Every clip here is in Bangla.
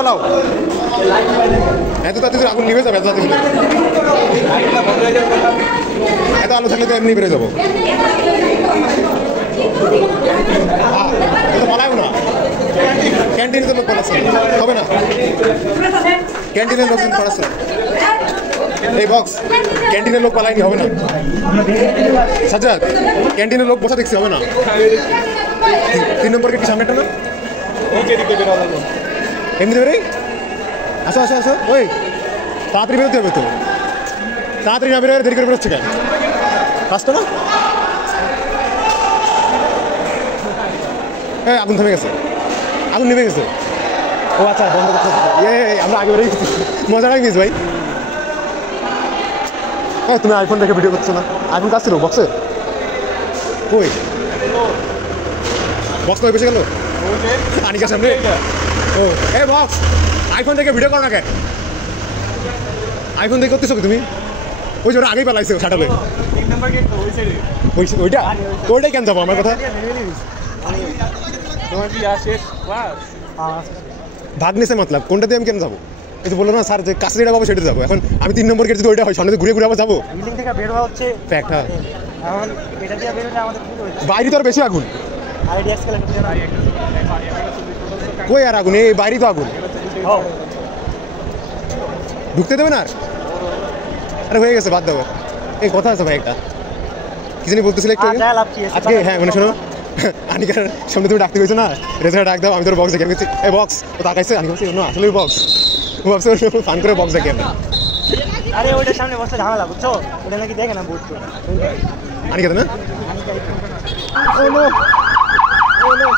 পালাও এত তাড়াতাড়ি আগুন নিভে যাবে এত আলো থাকলে তো এমনি বেড়ে যাবো পালাও না ক্যান্টিনে তো লোক পালাচ্ছে হবে না ক্যান্টিনের লোকজন পালাচ্ছে না এই বক্স ক্যান্টিনের লোক পালায়নি হবে না সাজ্জাদ ক্যান্টিনের লোক বসা দেখছি হবে না 3 নম্বর গেট সামনেটা না এমনি বেরোই আসো আসো আসো ওই তাড়াতাড়ি বেরোতে হবে তো তাড়াতাড়ি না বেরোয় দেরি করে বেরোচ্ছে কেন কাজটা না হ্যাঁ আগুন থেমে গেছে আগুন নেমে গেছে ও আচ্ছা বন্ধ করতে আমরা আগে বেরোই গেছি মজা লাগিস ভাই হ্যাঁ তুমি আইফোন দেখে ভিডিও করছো না আইফোন কাজ ছিল বক্সে কই বক্স কই বেশি গেল আনিকা সামনে ও এ বক্স আইফোন দেখে ভিডিও করো না কে আইফোন দেখে করতেছো কি তুমি ওই জন্য আগেই পালাইছো ছাটালে ওইটা ওইটাই কেন যাবো আমার কথা ভাগ নিছে মতলব কোনটাতে আমি কেন যাবো এই তো বললো না স্যার যে কাছে যেটা পাবো সেটা যাবো এখন আমি 3 নম্বর গেট যদি ওইটা হয় সামনে ঘুরে ঘুরে আবার যাবো বিল্ডিং থেকে বের হওয়া হচ্ছে ফ্যাক্ট হ্যাঁ এখন এটা দিয়ে বের হলে আমাদের ভুল হচ্ছে বাইরে তো আর বেশি আগুন আইডিয়া এক্সকেলেটর কই আর আগুন এই বাইরে তো আগুন ঢুকতে দেবে না আরে হয়ে গেছে বাদ দেবো এই কথা আছে ভাই একটা কি জানি বলতেছিলে একটু আজকে হ্যাঁ মানে শোনো আনিকার সামনে তুমি ডাকতে গেছো না রেজাল্ট ডাক দাও আমি তোর বক্স দেখে গেছি এই বক্স ও তাকাইছে আনিকা বলছি না আসলে বক্স ফান করে বক্স দেখে আরে ওইটার সামনে বসে ঝামেলা বুঝছো ওটা নাকি দেখে না বুঝছো আনিকা না ও নো ও নো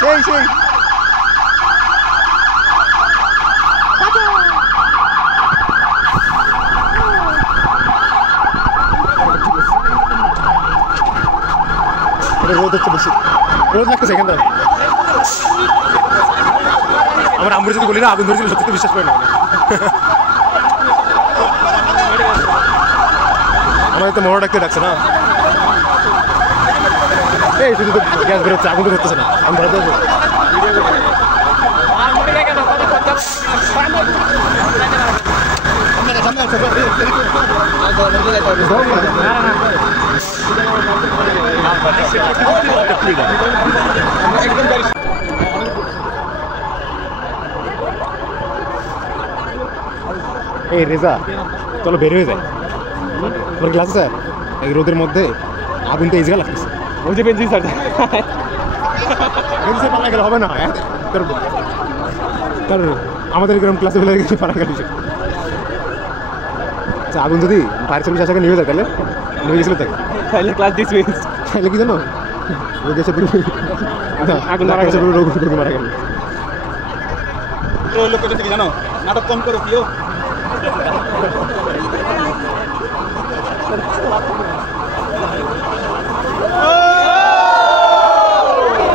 সেই সেই রোদ হচ্ছে বেশি রোদ লাগতেছে এখানটা আমার আম্মুর যদি বলি না আগুন ধরেছিল সত্যি তো বিশ্বাস করে না আমার তো মনে ডাকতে ডাকছে না এই শুধু তো গ্যাস বেরোচ্ছে আগুন তো ধরতেছে না আমি ধরাতে যাবো এই রেজা চলো বের হয়ে যায় তোমার ক্লাস আছে এই রোদের মধ্যে আগুন তো ইজিగా লাগতেছে ওই যে বেঞ্চি স্যার বেঞ্চি পালা গেলে হবে না তোর আমাদের গ্রাম ক্লাসে বলে গেছে পালা গেল আচ্ছা আগুন যদি ফায়ার সার্ভিস আসাকে নিয়ে যায় তাহলে নিয়ে গেছিল তাহলে ক্লাস ডিসমিস তাহলে কি জানো ওই দেশে পুরো আগুন মারা গেছে পুরো রোগ মারা গেল তো লোক কি জানো নাটক কম করো কিও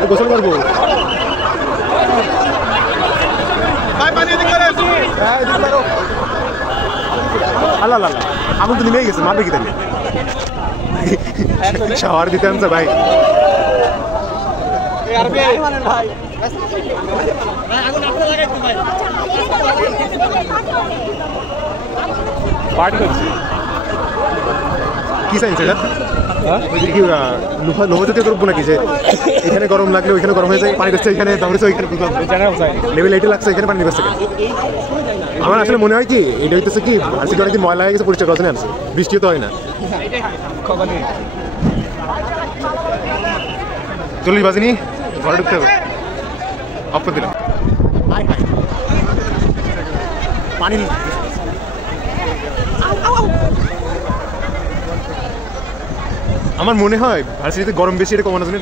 গোসল করবো আল্লাহ আল্লাহ আগুন তো নেমেই গেছে মারবে কি তাহলে শাওয়ার দিতে আনছে ভাই পার্টি হচ্ছে কি সাইন্স এটা কি লোহা জাতীয় দ্রব্য নাকি যে এখানে গরম লাগলে ওইখানে গরম হয়ে যায় পানি দিচ্ছে এখানে তারপরে ওইখানে লেভেল এইটে লাগছে এখানে পানি দিচ্ছে আমার আসলে মনে হয় কি এটা হইতেছে কি ভার্সিটি অনেকদিন ময়লা হয়ে গেছে পরিষ্কার করতে আসছে বৃষ্টিও তো হয় না 40 বাজেনি ঘরে ঢুকতে হবে অফ করে দিলাম পানি আমার মনে হয় ভার্সিটিতে গরম বেশি এটা কমানোর জন্য